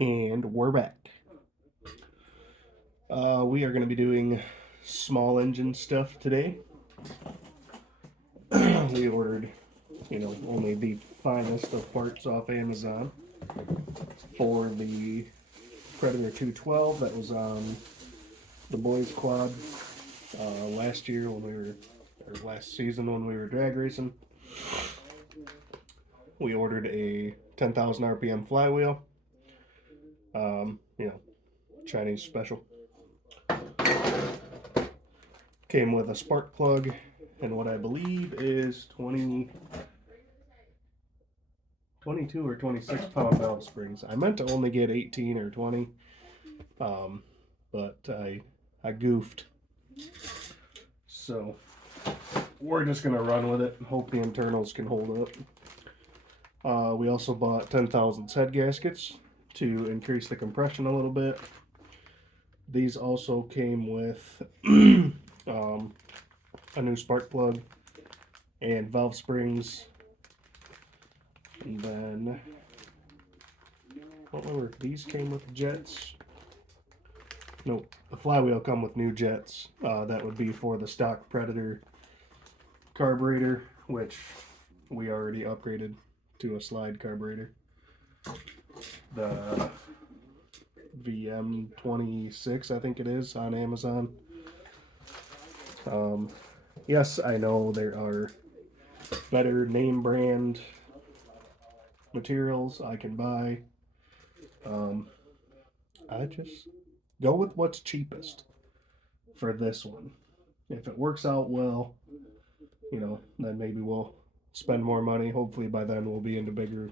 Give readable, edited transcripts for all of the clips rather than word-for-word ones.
And we're back. We are going to be doing small engine stuff today. We ordered, only the finest of parts off Amazon for the Predator 212 that was on the boys' quad last year or last season when we were drag racing. We ordered a 10,000 RPM flywheel, um, you know, Chinese special. Came with a spark plug and what I believe is 22 or 26 pound valve springs. I meant to only get 18 or 20, um, but I goofed. So we're just gonna run with it and hope the internals can hold up. We also bought 10,000 head gaskets to increase the compression a little bit. These also came with a new spark plug and valve springs. And then I don't remember if these came with jets. No, the flywheel come with new jets. That would be for the stock Predator carburetor, which we already upgraded to a slide carburetor. The VM26, I think it is, on Amazon. Yes, I know there are better name brand materials I can buy. I just go with what's cheapest for this one. If it works out well, then maybe we'll spend more money. Hopefully by then we'll be into bigger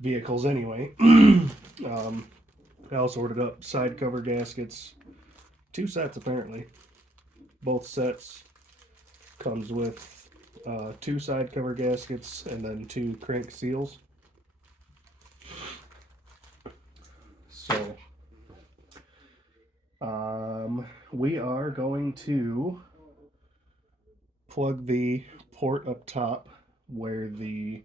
vehicles anyway. I also ordered up side cover gaskets, 2 sets apparently. Both sets comes with 2 side cover gaskets and then 2 crank seals. So we are going to plug the port up top where the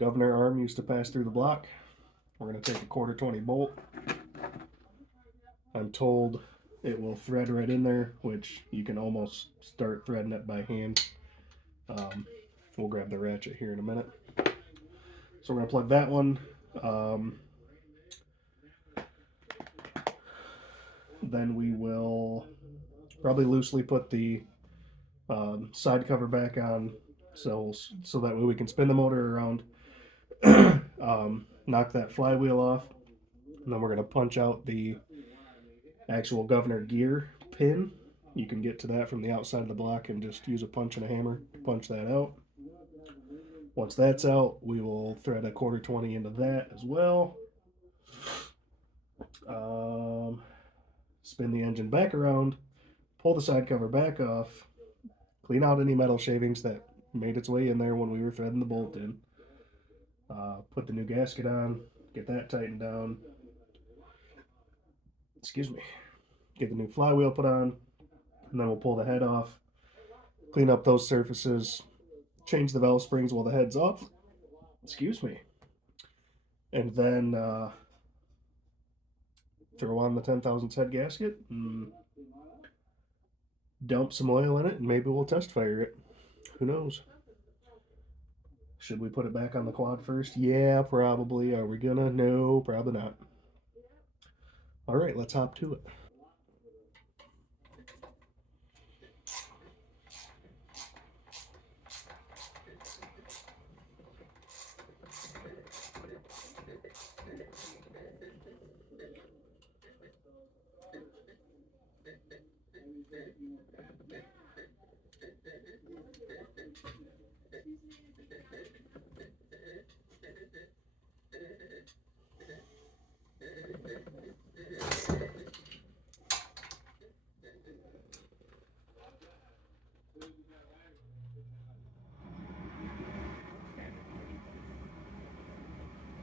governor arm used to pass through the block. We're going to take a 1/4 20 bolt. I'm told it will thread right in there, which you can almost start threading it by hand. We'll grab the ratchet here in a minute. So we're going to plug that one. Then we will probably loosely put the side cover back on so that way we can spin the motor around, knock that flywheel off, and then we're going to punch out the actual governor gear pin. You can get to that from the outside of the block and just use a punch and a hammer to punch that out. Once that's out, we will thread a 1/4 20 into that as well. Spin the engine back around, pull the side cover back off, clean out any metal shavings that made its way in there when we were threading the bolt in. Put the new gasket on, get that tightened down. Excuse me. Get the new flywheel put on, and then we'll pull the head off, clean up those surfaces, change the valve springs while the head's off. Excuse me. And then throw on the 10,000 head gasket and dump some oil in it, and maybe we'll test fire it. Who knows? Should we put it back on the quad first? Yeah, probably. Are we gonna? No, probably not. All right, let's hop to it.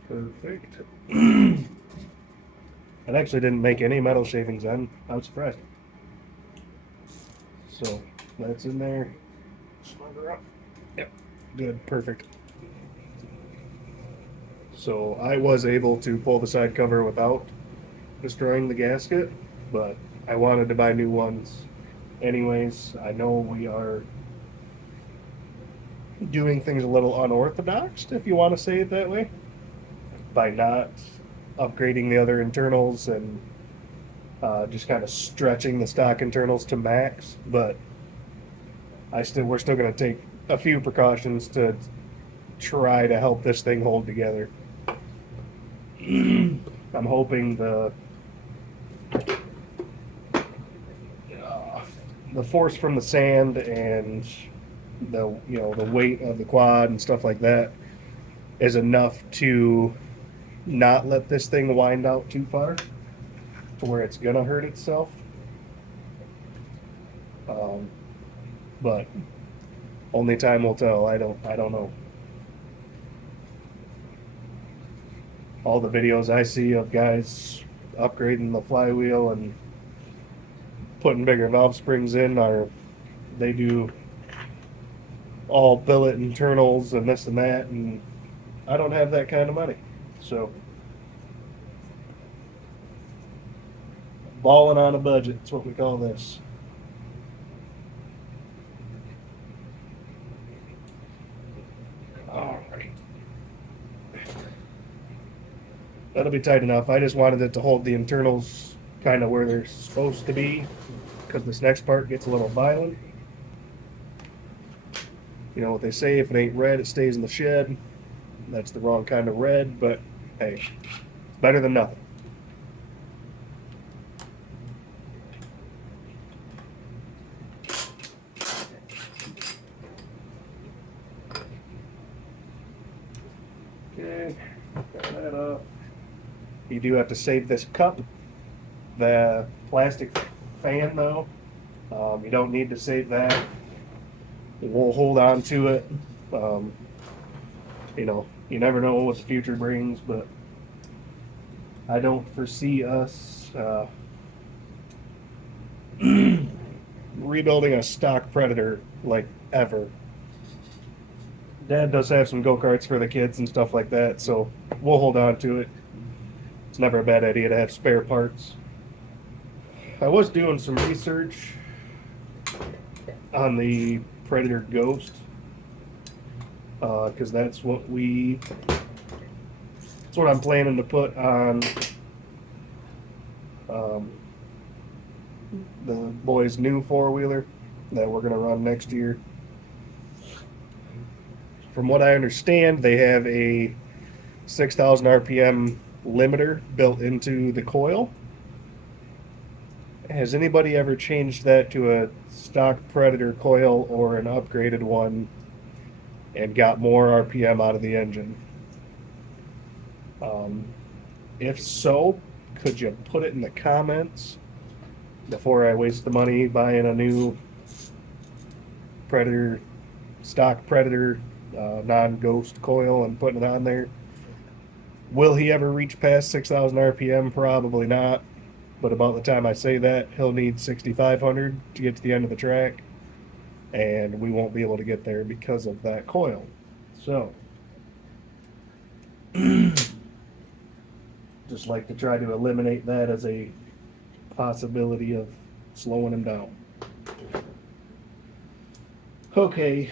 Perfect. It actually didn't make any metal shavings then. I'm surprised. So that's in there. Slug her up. Yep. Good. Perfect. So I was able to pull the side cover without destroying the gasket, but I wanted to buy new ones anyways. I know we are doing things a little unorthodox, if you want to say it that way, by not upgrading the other internals and just kind of stretching the stock internals to max. But we're still going to take a few precautions to try to help this thing hold together. I'm hoping the force from the sand and the weight of the quad and stuff like that is enough to not let this thing wind out too far to where it's gonna hurt itself. But only time will tell. I don't know. All the videos I see of guys upgrading the flywheel and putting bigger valve springs in they do all billet internals and this and that, and I don't have that kind of money. So balling on a budget, that's what we call this. All right. That'll be tight enough. I just wanted it to hold the internals kind of where they're supposed to be, because this next part gets a little violent. You know what they say, if it ain't red, it stays in the shed. That's the wrong kind of red, but hey, it's better than nothing. Okay, got that up. You do have to save this cup. The plastic fan, though, you don't need to save that. We'll hold on to it. You never know what the future brings, but I don't foresee us rebuilding a stock Predator like ever. Dad does have some go-karts for the kids and stuff like that, so we'll hold on to it. It's never a bad idea to have spare parts. I was doing some research on the Predator Ghost, because that's what I'm planning to put on the boys' new four-wheeler that we're going to run next year. From what I understand, they have a 6,000 RPM limiter built into the coil. Has anybody ever changed that to a stock Predator coil or an upgraded one and got more RPM out of the engine? If so, could you put it in the comments before I waste the money buying a new Predator, stock Predator non-ghost coil and putting it on there? Will he ever reach past 6,000 RPM? Probably not. But about the time I say that, he'll need 6,500 to get to the end of the track, and we won't be able to get there because of that coil. So, just like to try to eliminate that as a possibility of slowing him down. Okay.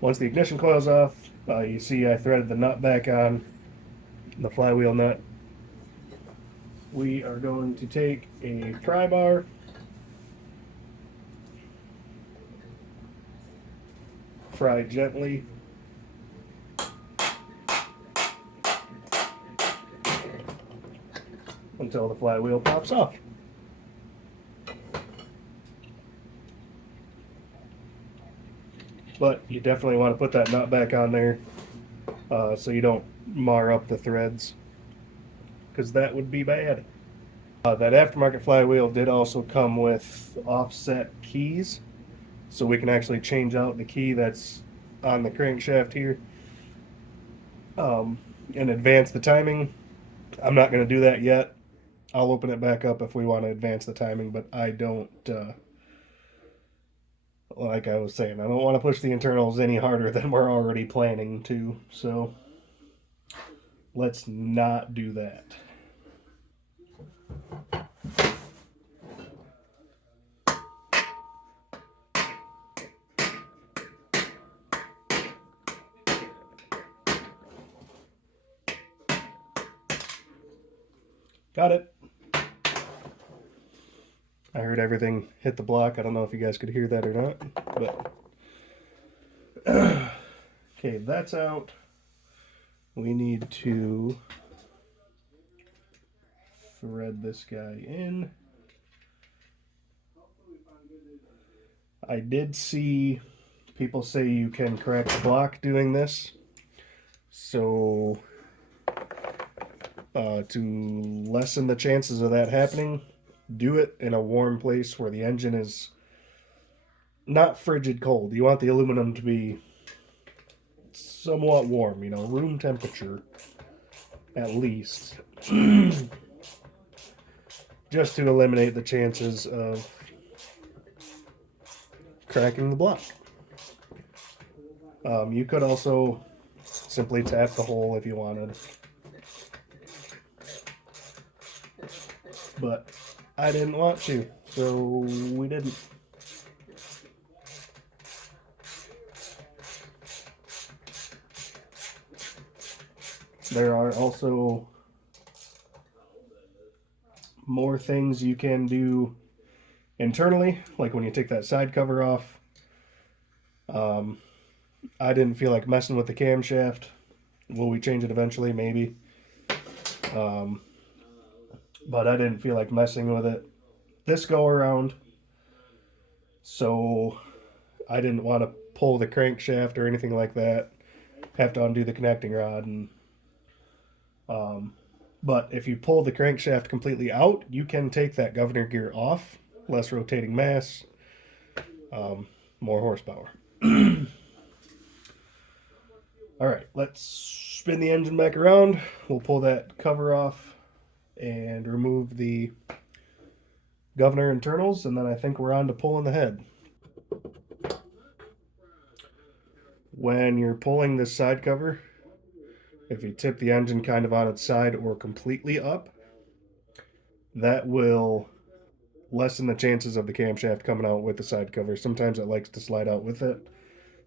Once the ignition coil's off, you see I threaded the nut back on, the flywheel nut. We are going to take a pry bar, pry gently, until the flywheel pops off. But you definitely want to put that nut back on there so you don't mar up the threads, because that would be bad. That aftermarket flywheel did also come with offset keys, so we can actually change out the key that's on the crankshaft here and advance the timing. I'm not going to do that yet. I'll open it back up if we want to advance the timing, but I don't like I was saying, I don't want to push the internals any harder than we're already planning to. So let's not do that. Got it. I heard everything hit the block. I don't know if you guys could hear that or not, but okay, that's out. We need to thread this guy in. I did see people say you can crack the block doing this. So to lessen the chances of that happening, do it in a warm place where the engine is not frigid cold. You want the aluminum to be somewhat warm, room temperature at least. Just to eliminate the chances of cracking the block. You could also simply tap the hole if you wanted. But I didn't want to, so we didn't. There are also more things you can do internally, like when you take that side cover off. I didn't feel like messing with the camshaft. Will we change it eventually? Maybe. But I didn't feel like messing with it this go around. So I didn't want to pull the crankshaft or anything like that. Have to undo the connecting rod. But if you pull the crankshaft completely out, you can take that governor gear off. Less rotating mass. More horsepower. All right, let's spin the engine back around. We'll pull that cover off and remove the governor internals, and then I think we're on to pulling the head. When you're pulling this side cover, if you tip the engine kind of on its side or completely up, that will lessen the chances of the camshaft coming out with the side cover. Sometimes it likes to slide out with it.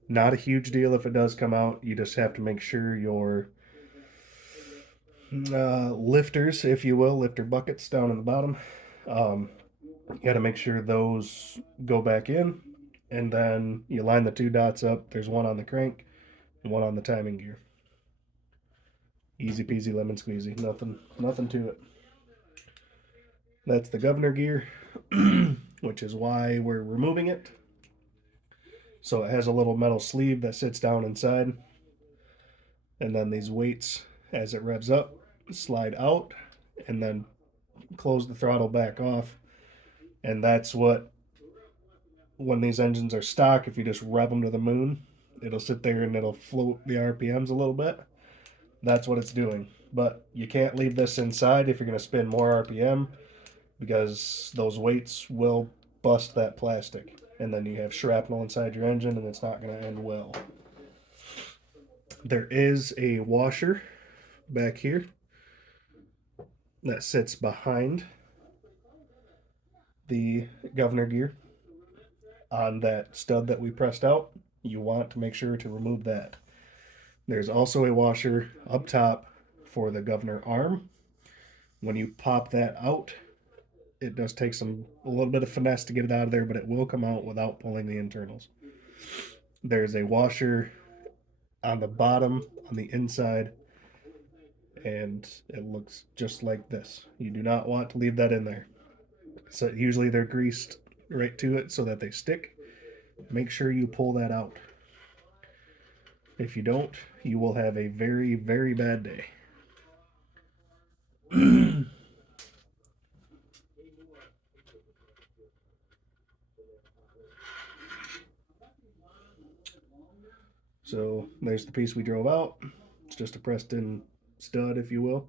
Not a huge deal if it does come out. You just have to make sure your lifters, if you will, lifter buckets down in the bottom, you got to make sure those go back in, and then you line the two dots up. There's one on the crank and one on the timing gear. Easy peasy lemon squeezy. Nothing to it. That's the governor gear, which is why we're removing it. So it has a little metal sleeve that sits down inside, and then these weights, as it revs up, slide out and then close the throttle back off. And that's what, when these engines are stock, if you just rev them to the moon, it'll sit there and it'll float the RPMs a little bit. That's what it's doing. But you can't leave this inside if you're going to spin more RPM, because those weights will bust that plastic. And then you have shrapnel inside your engine, and it's not going to end well. There is a washer back here that sits behind the governor gear on that stud that we pressed out. You want to make sure to remove that. There's also a washer up top for the governor arm. When you pop that out, it does take a little bit of finesse to get it out of there, but it will come out without pulling the internals. There's a washer on the bottom, on the inside, and it looks just like this. You do not want to leave that in there. So usually they're greased right to it so that they stick. Make sure you pull that out. If you don't, you will have a very, very bad day. So there's the piece we drove out. It's just a pressed in stud, if you will.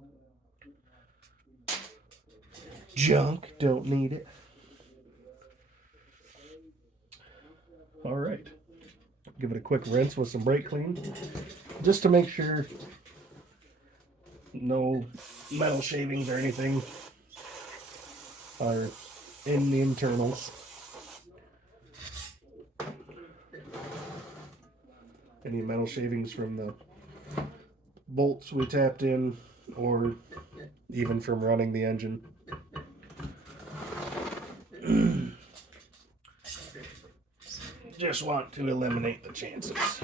Junk, don't need it. All right. Give it a quick rinse with some brake clean, just to make sure no metal shavings or anything are in the internals. Any metal shavings from the bolts we tapped in, or even from running the engine. Just want to eliminate the chances.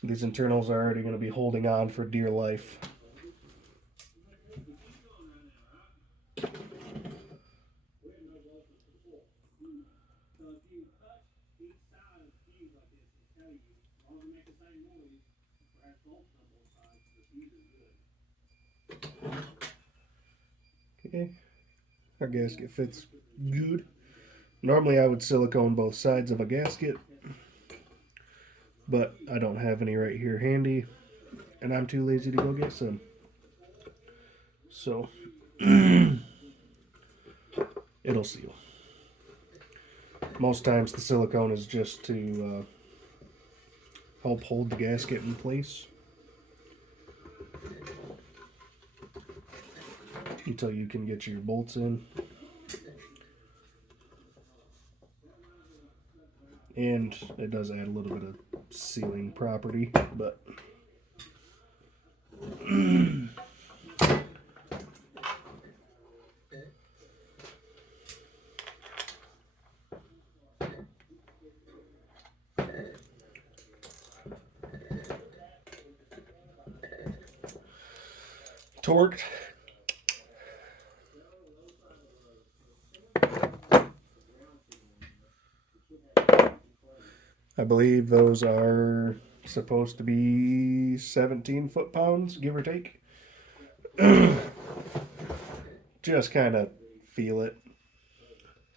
These internals are already going to be holding on for dear life. Okay, our gasket fits good. Normally I would silicone both sides of a gasket, but I don't have any right here handy, and I'm too lazy to go get some. So, it'll seal. Most times the silicone is just to help hold the gasket in place until you can get your bolts in. And it does add a little bit of sealing property, but torqued. I believe those are supposed to be 17 foot-pounds, give or take. Just kind of feel it.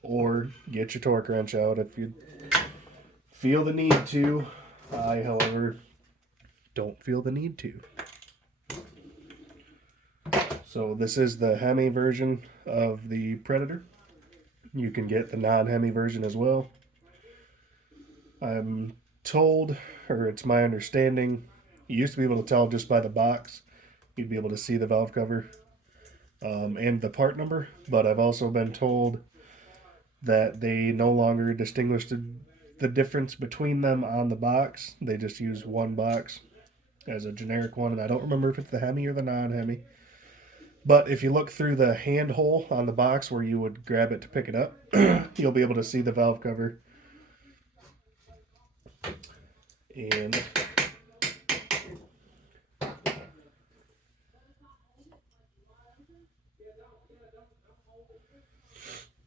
Or get your torque wrench out if you feel the need to. I, however, don't feel the need to. So this is the Hemi version of the Predator. You can get the non-Hemi version as well. I'm told, or it's my understanding, you used to be able to tell just by the box. You'd be able to see the valve cover and the part number, but I've also been told that they no longer distinguish the difference between them on the box. They just use one box as a generic one, and I don't remember if it's the Hemi or the non-Hemi. But if you look through the hand hole on the box where you would grab it to pick it up, you'll be able to see the valve cover. And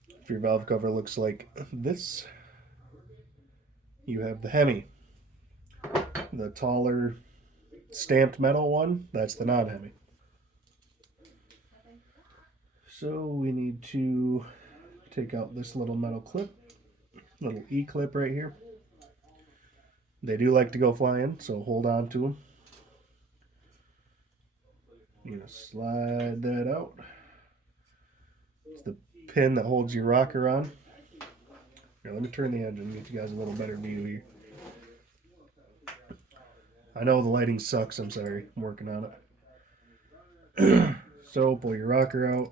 if your valve cover looks like this, you have the Hemi. The taller stamped metal one, that's the non-Hemi. So we need to take out this little metal clip, little E-clip right here. They do like to go flying, so hold on to them. You're going to slide that out. It's the pin that holds your rocker on. Here, let me turn the engine, get you guys a little better view here. I know the lighting sucks, I'm sorry. I'm working on it. So pull your rocker out.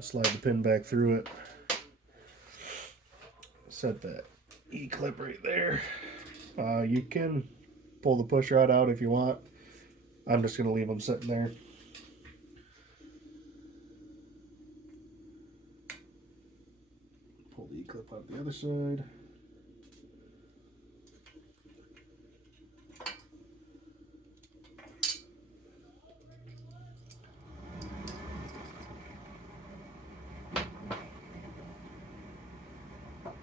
Slide the pin back through it. Set that E-clip right there. You can pull the push rod out if you want. I'm just going to leave them sitting there. Pull the E-clip out the other side.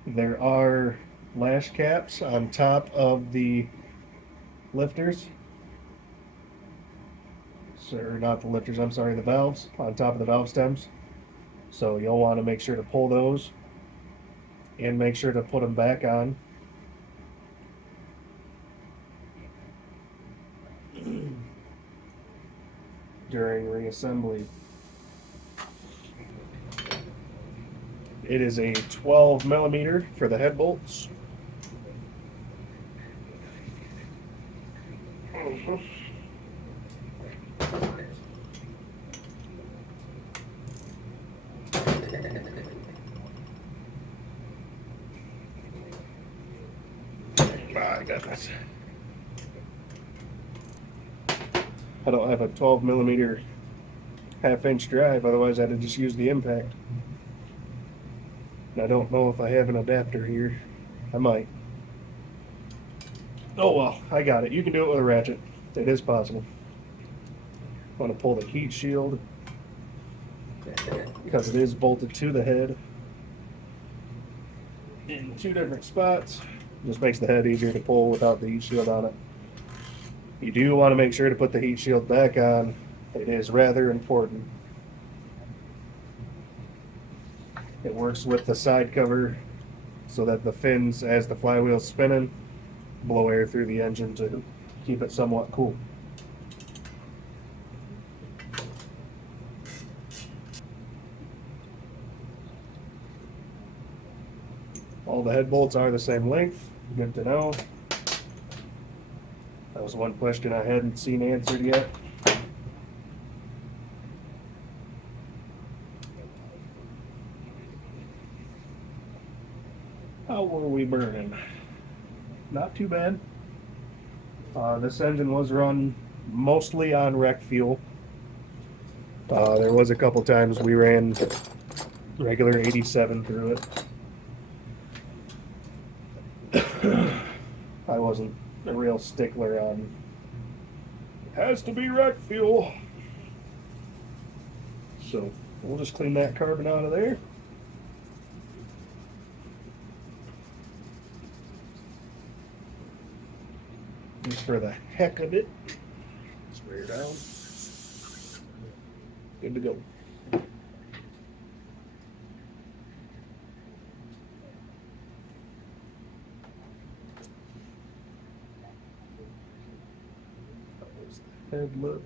There are lash caps on top of the lifters. Or not the lifters, I'm sorry, the valves on top of the valve stems. So you'll want to make sure to pull those and make sure to put them back on. During reassembly. It is a 12 millimeter for the head bolts. My goodness. I don't have a 12 millimeter half-inch drive, otherwise I'd have just used the impact. I don't know if I have an adapter here. I might. Oh well, I got it. You can do it with a ratchet. It is possible. I want to pull the heat shield because it is bolted to the head in two different spots. Just makes the head easier to pull without the heat shield on it. You do want to make sure to put the heat shield back on. It is rather important. It works with the side cover so that the fins, as the flywheel's spinning, blow air through the engine to keep it somewhat cool. All the head bolts are the same length. Good to know. That was one question I hadn't seen answered yet. How were we burning? Not too bad. This engine was run mostly on rec fuel. There was a couple times we ran regular 87 through it. I wasn't a real stickler on it has to be rec fuel. So we'll just clean that carbon out of there. Just for the heck of it. Spray her down. Good to go. Head look.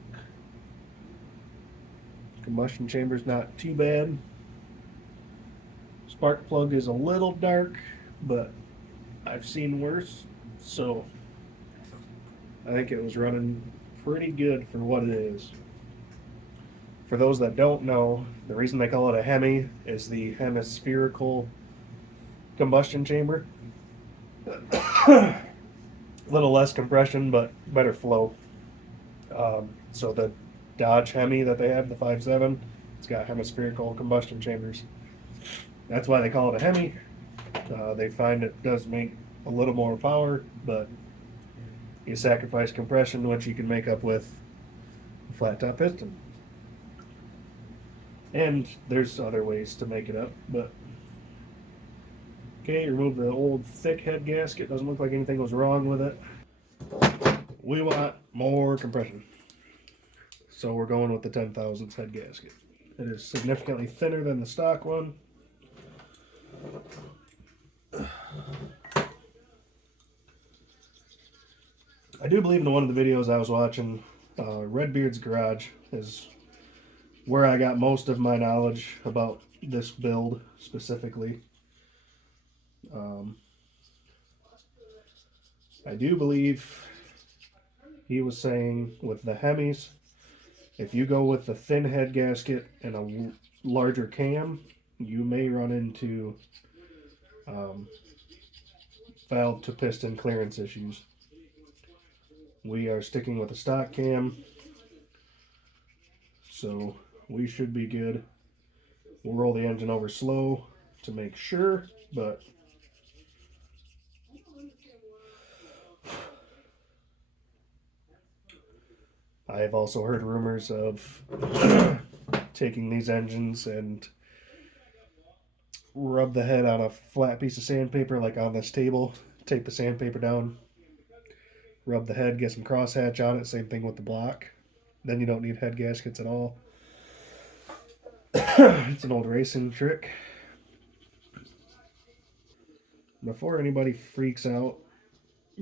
Combustion chamber's not too bad. Spark plug is a little dark, but I've seen worse, so I think it was running pretty good for what it is. For those that don't know, the reason they call it a Hemi is the hemispherical combustion chamber. A little less compression, but better flow. So the Dodge Hemi that they have, the 5.7, it's got hemispherical combustion chambers. That's why they call it a Hemi. They find it does make a little more power, but you sacrifice compression, which you can make up with a flat top piston. And there's other ways to make it up, but okay, remove the old thick head gasket. Doesn't look like anything was wrong with it. We want more compression, so we're going with the 10 thousandths head gasket. It is significantly thinner than the stock one. I do believe in one of the videos I was watching, Redbeard's Garage is where I got most of my knowledge about this build specifically. I do believe he was saying with the Hemis, if you go with the thin head gasket and a larger cam, you may run into valve to piston clearance issues. We are sticking with a stock cam, so we should be good. We'll roll the engine over slow to make sure, but I have also heard rumors of taking these engines and rub the head on a flat piece of sandpaper like on this table, take the sandpaper down, rub the head, get some crosshatch on it, same thing with the block. Then you don't need head gaskets at all. It's an old racing trick. Before anybody freaks out,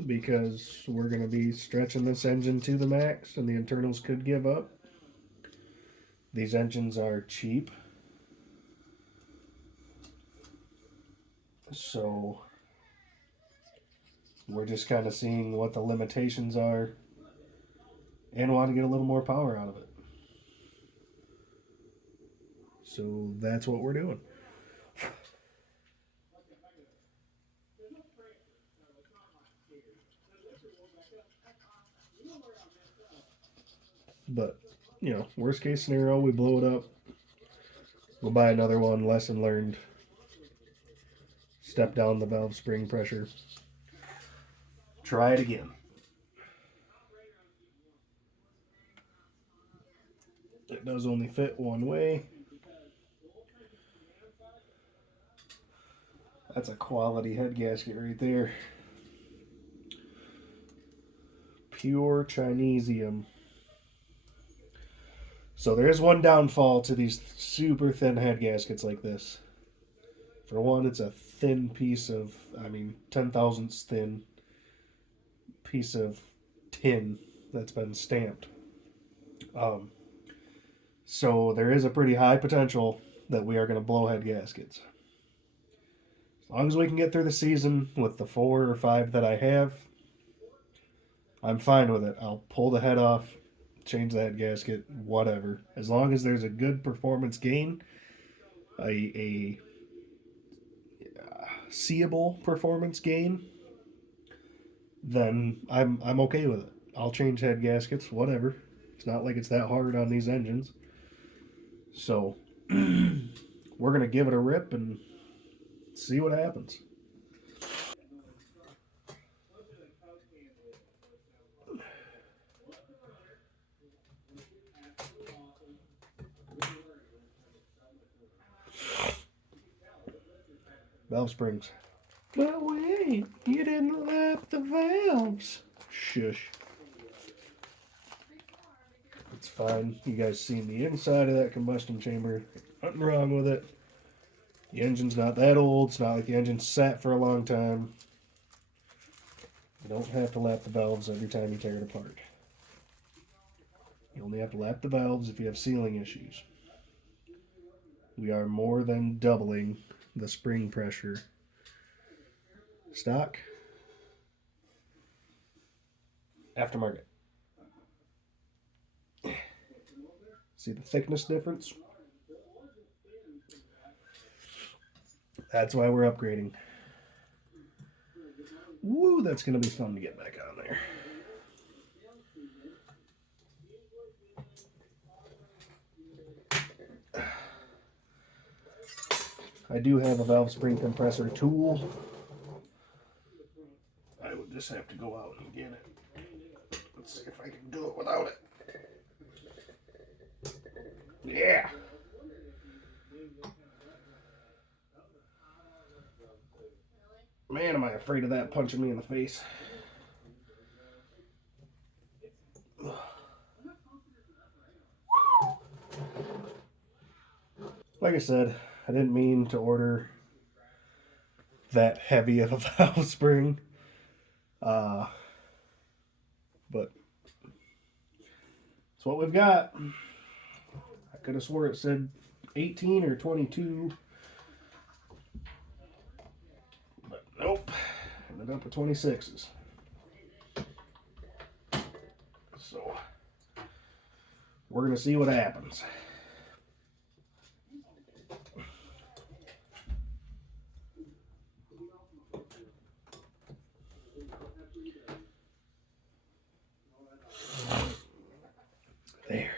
because we're going to be stretching this engine to the max and the internals could give up, these engines are cheap. So we're just kind of seeing what the limitations are and want to get a little more power out of it. So that's what we're doing. But, worst case scenario, we blow it up. We'll buy another one, lesson learned. Step down the valve spring pressure. Try it again. It does only fit one way. That's a quality head gasket right there. Pure Chinesium. So there is one downfall to these super thin head gaskets like this. For one, it's a thin piece of, 10 thousandths thin piece of tin that's been stamped. So there is a pretty high potential that we are going to blow head gaskets. As long as we can get through the season with the 4 or 5 that I have, I'm fine with it. I'll pull the head off, change the head gasket, whatever. As long as there's a good performance gain, a seeable performance gain, then I'm okay with it. I'll change head gaskets, whatever. It's not like it's that hard on these engines. So we're gonna give it a rip and see what happens. Valve springs. But wait, you didn't lap the valves. Shush. It's fine. You guys seen the inside of that combustion chamber. Nothing wrong with it. The engine's not that old. It's not like the engine's sat for a long time. You don't have to lap the valves every time you tear it apart. You only have to lap the valves if you have sealing issues. We are more than doubling the spring pressure. Stock. Aftermarket. See the thickness difference? That's why we're upgrading. Woo, that's going to be fun to get back on there. I do have a valve spring compressor tool. I would just have to go out and get it. Let's see if I can do it without it. Yeah. Man, am I afraid of that punching me in the face. Like I said, I didn't mean to order that heavy of a valve spring. But it's what we've got. I could have swore it said 18 or 22. But nope. Ended up with 26s. So we're going to see what happens. There.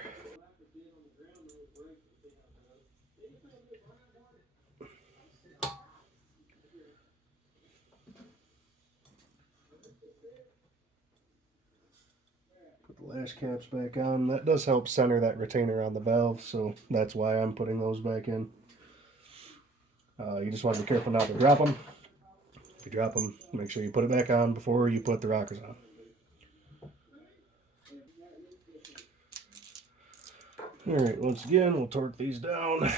Put the lash caps back on. That does help center that retainer on the valve, so that's why I'm putting those back in. You just want to be careful not to drop them. If you drop them, make sure you put it back on before you put the rockers on. Alright, once again, we'll torque these down.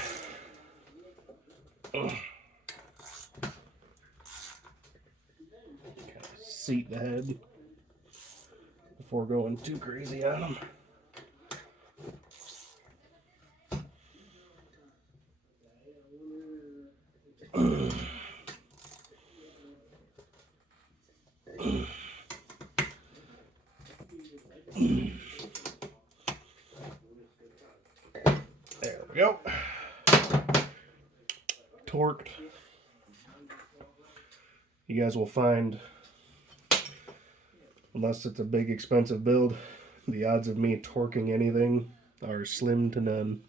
Seat the head before going too crazy on them. There we go. Torqued. You guys will find, unless it's a big expensive build, the odds of me torquing anything are slim to none.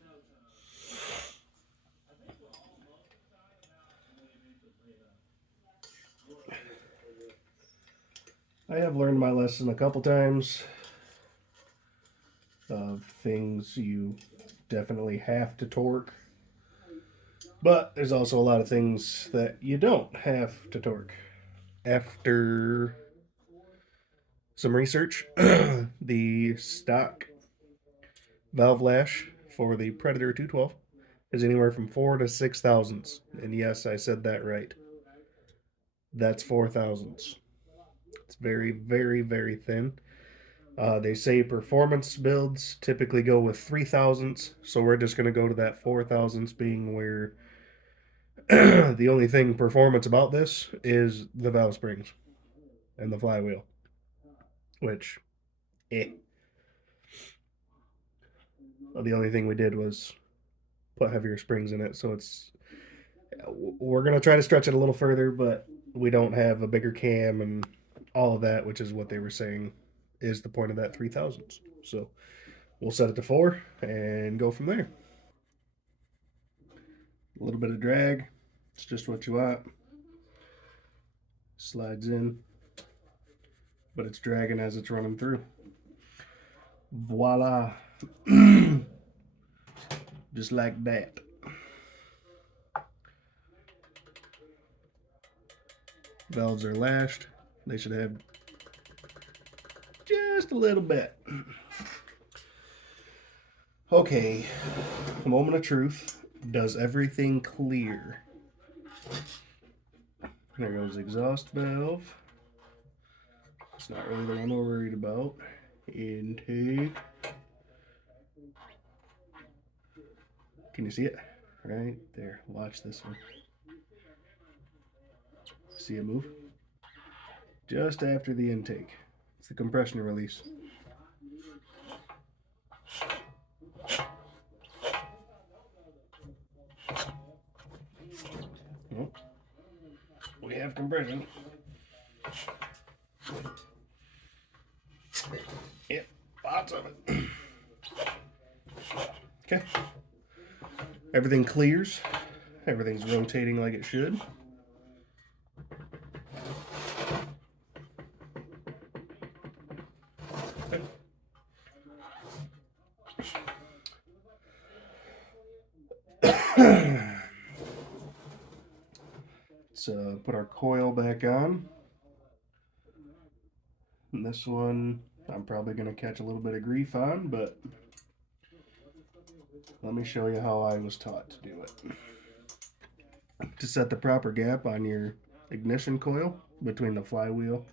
I have learned my lesson a couple times of things you definitely have to torque, but there's also a lot of things that you don't have to torque. After some research, the stock valve lash for the Predator 212 is anywhere from 4 to 6 thousandths. And yes, I said that right. That's 4 thousandths. It's very, very, very thin. They say performance builds typically go with 3 thousandths, so we're just going to go to that 4 thousandths, being where the only thing performance about this is the valve springs and the flywheel, which, the only thing we did was put heavier springs in it, so we're going to try to stretch it a little further, but we don't have a bigger cam and all of that, which is what they were saying is the point of that 3 thousandths. So we'll set it to 4 and go from there. A little bit of drag, it's just what you want. Slides in, but it's dragging as it's running through. Voila. Just like that. Valves are lashed. They should have just a little bit. Okay, moment of truth. Does everything clear? There goes the exhaust valve. It's not really the one we're worried about. Intake. Can you see it? Right there. Watch this one. See it move? Just after the intake. It's the compression release. Oh, we have compression. Yep, lots of it. Okay. Everything clears. Everything's rotating like it should. Let's put our coil back on. And this one I'm probably going to catch a little bit of grief on, but let me show you how I was taught to do it. To set the proper gap on your ignition coil between the flywheel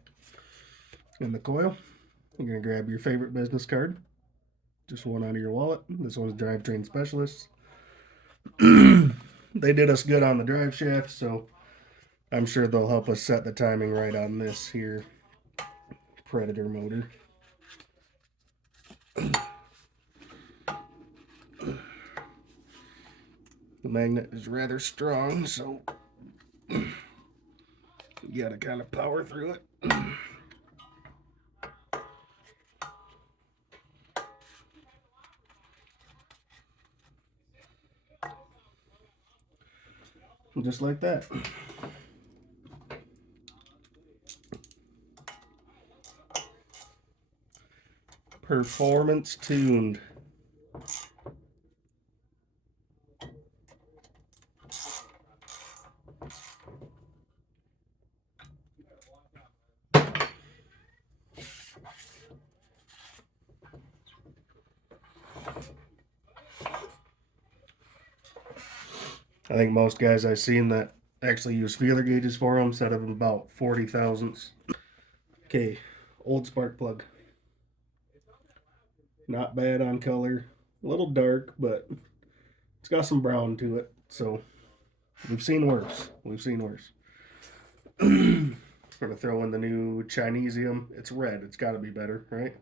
and the coil, you're going to grab your favorite business card, just one out of your wallet. This one's Drivetrain Specialists. They did us good on the drive shaft, so I'm sure they'll help us set the timing right on this here Predator motor. The magnet is rather strong, so you gotta kind of power through it. Just like that. Performance tuned. I think most guys I've seen that actually use feeler gauges for them set of about 40 thousandths. Okay, old spark plug. Not bad on color. A little dark, but it's got some brown to it. So we've seen worse. We've seen worse. We're gonna throw in the new Chinesium. It's red. It's got to be better, right?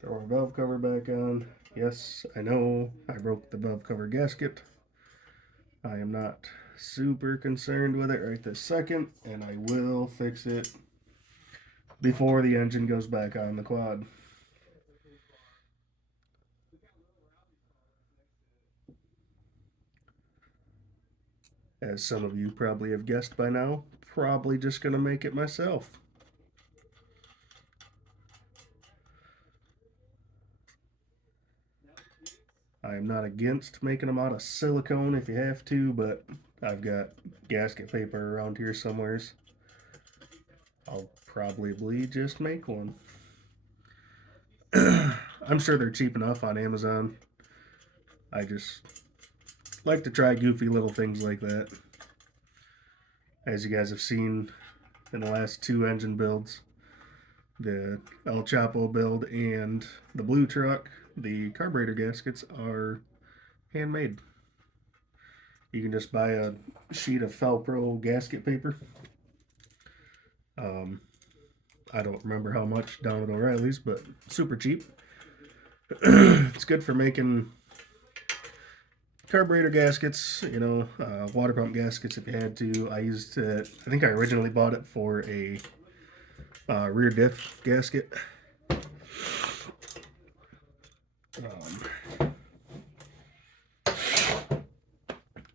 Throw our valve cover back on. Yes, I know I broke the valve cover gasket. I am not super concerned with it right this second, and I will fix it before the engine goes back on the quad. As some of you probably have guessed by now, probably just going to make it myself. I am not against making them out of silicone if you have to, but I've got gasket paper around here somewheres. I'll probably just make one. I'm sure they're cheap enough on Amazon. I just like to try goofy little things like that. As you guys have seen in the last two engine builds, the El Chapo build and the blue truck, the carburetor gaskets are handmade. You can just buy a sheet of Felpro gasket paper. I don't remember how much down at O'Reilly's, but super cheap. It's good for making carburetor gaskets, you know, water pump gaskets if you had to. I used it, I think I originally bought it for a rear diff gasket.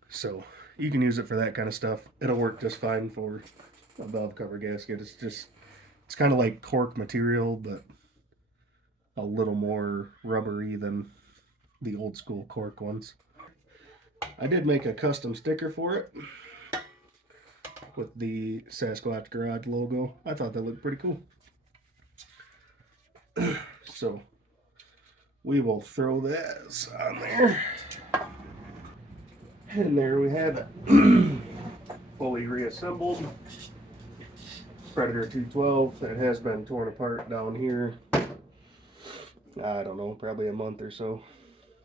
So you can use it for that kind of stuff. It'll work just fine for a valve cover gasket. It's kind of like cork material, but a little more rubbery than the old school cork ones. I did make a custom sticker for it with the Sasquatch Garage logo. I thought that looked pretty cool. So we will throw this on there. And there we have it. Fully reassembled Predator 212 that has been torn apart down here. I don't know, probably a month or so,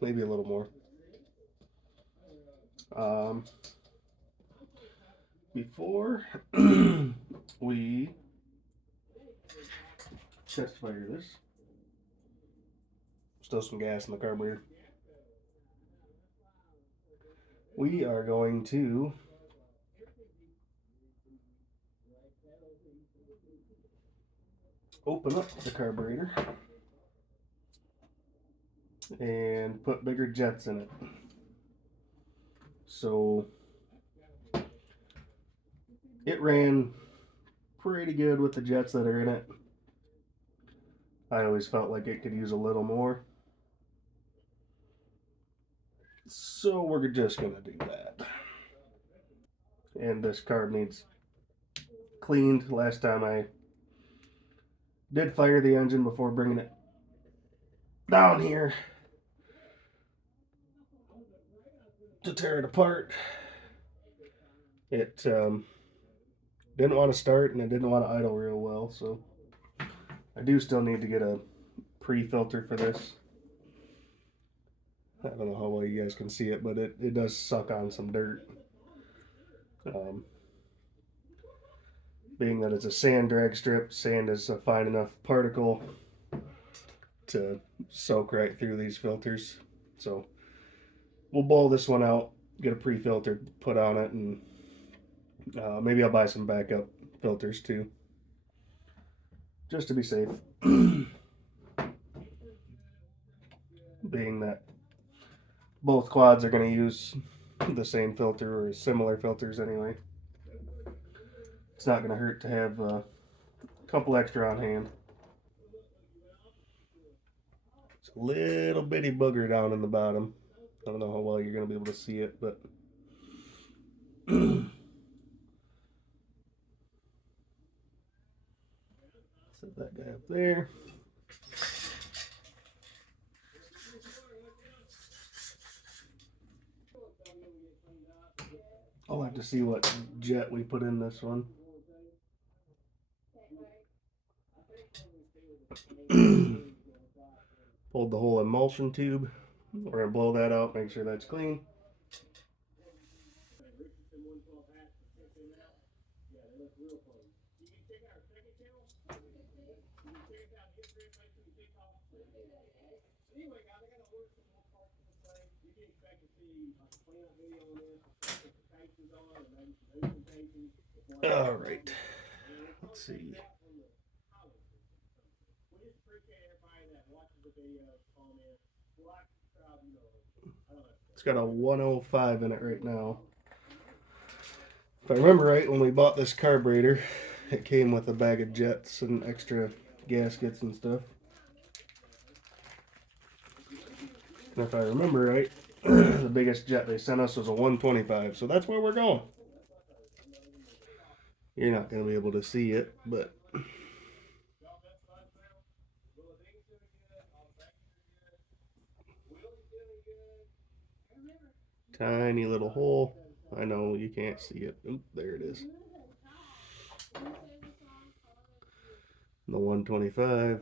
maybe a little more. Before we test fire this, still some gas in the carburetor. We are going to open up the carburetor and put bigger jets in it. So it ran pretty good with the jets that are in it. I always felt like it could use a little more. So we're just gonna do that. And this carb needs cleaned. Last time I did fire the engine before bringing it down here to tear it apart. It didn't want to start and it didn't want to idle real well, so I do still need to get a pre-filter for this. I don't know how well you guys can see it, but it does suck on some dirt. Being that it's a sand drag strip, sand is a fine enough particle to soak right through these filters. So we'll bowl this one out, get a pre-filter put on it, and maybe I'll buy some backup filters too, just to be safe. Being that both quads are going to use the same filter or similar filters anyway, it's not going to hurt to have a couple extra on hand. It's a little bitty booger down in the bottom. I don't know how well you're going to be able to see it, but set that guy up there. I'll have to see what jet we put in this one. Pulled the whole emulsion tube. We're going to blow that out, make sure that's clean. All right. Let's see. It's got a 105 in it right now. If I remember right, when we bought this carburetor, it came with a bag of jets and extra gaskets and stuff. And if I remember right, the biggest jet they sent us was a 125, so that's where we're going. You're not going to be able to see it, but tiny little hole. I know you can't see it. Oop, there it is. The 125.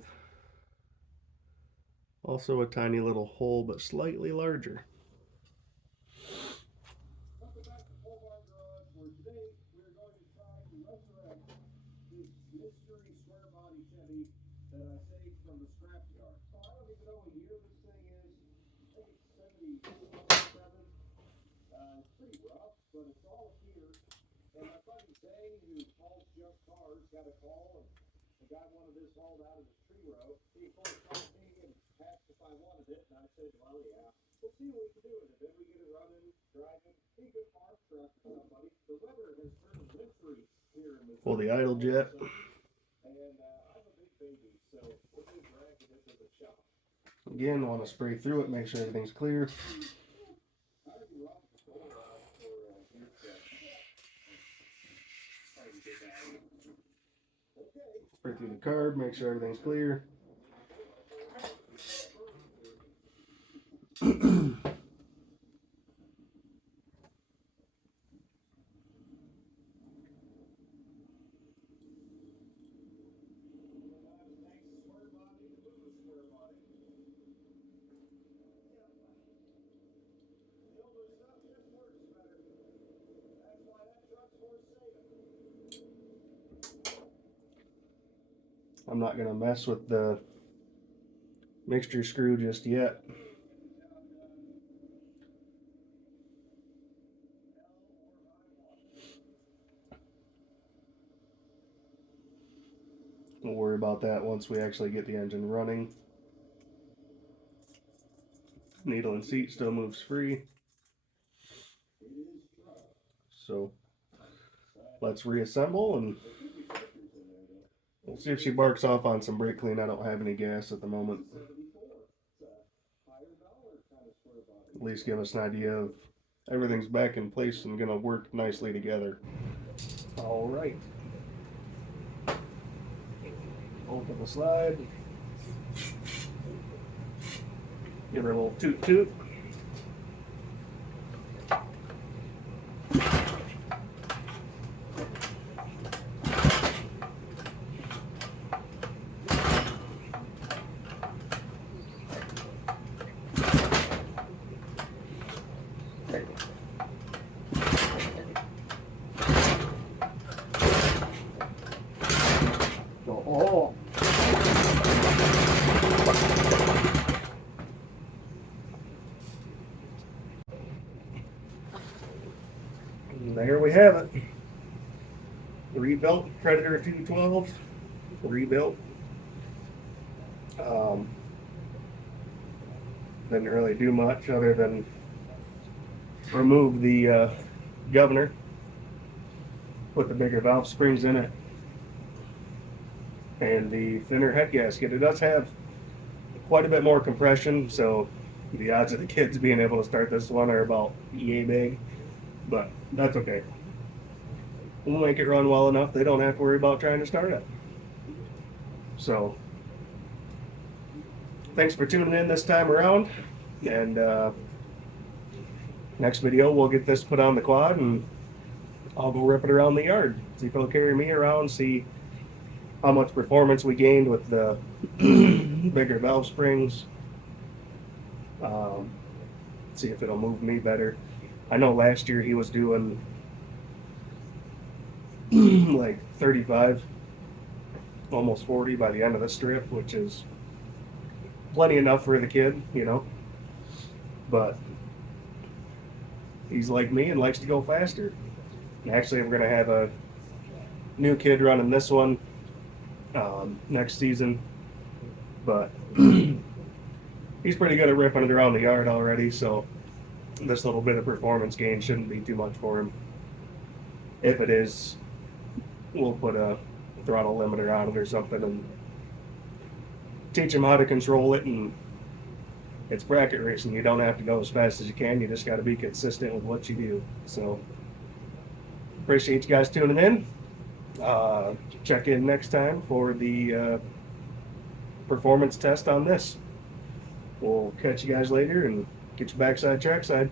Also a tiny little hole, but slightly larger. Pull the idle jet. Again, want to spray through it, make sure everything's clear. Spray through the carb, make sure everything's clear. I'm not going to mess with the mixture screw just yet. We'll worry about that once we actually get the engine running. Needle and seat still moves free. So let's reassemble and we'll see if she barks off on some brake clean. I don't have any gas at the moment. At least give us an idea of everything's back in place and gonna work nicely together. All right. Open the slide. Give her a little toot toot. Oh. And there we have it. Rebuilt Predator 212. Rebuilt. Didn't really do much other than remove the governor, put the bigger valve springs in it, and the thinner head gasket. It does have quite a bit more compression, so the odds of the kids being able to start this one are about yay big, but that's okay. We'll make it run well enough they don't have to worry about trying to start it. So thanks for tuning in this time around, and next video we'll get this put on the quad and I'll go rip it around the yard, see if it'll carry me around, see how much performance we gained with the bigger valve springs, see if it'll move me better. I know last year he was doing like 35, almost 40 by the end of the strip, which is plenty enough for the kid, you know. But he's like me and likes to go faster. Actually, we're gonna have a new kid running this one next season, but he's pretty good at ripping it around the yard already. So this little bit of performance gain shouldn't be too much for him. If it is, we'll put a throttle limiter on it or something and teach him how to control it. And it's bracket racing. You don't have to go as fast as you can. You just got to be consistent with what you do. So appreciate you guys tuning in. Check in next time for the performance test on this. We'll catch you guys later and get you backside trackside.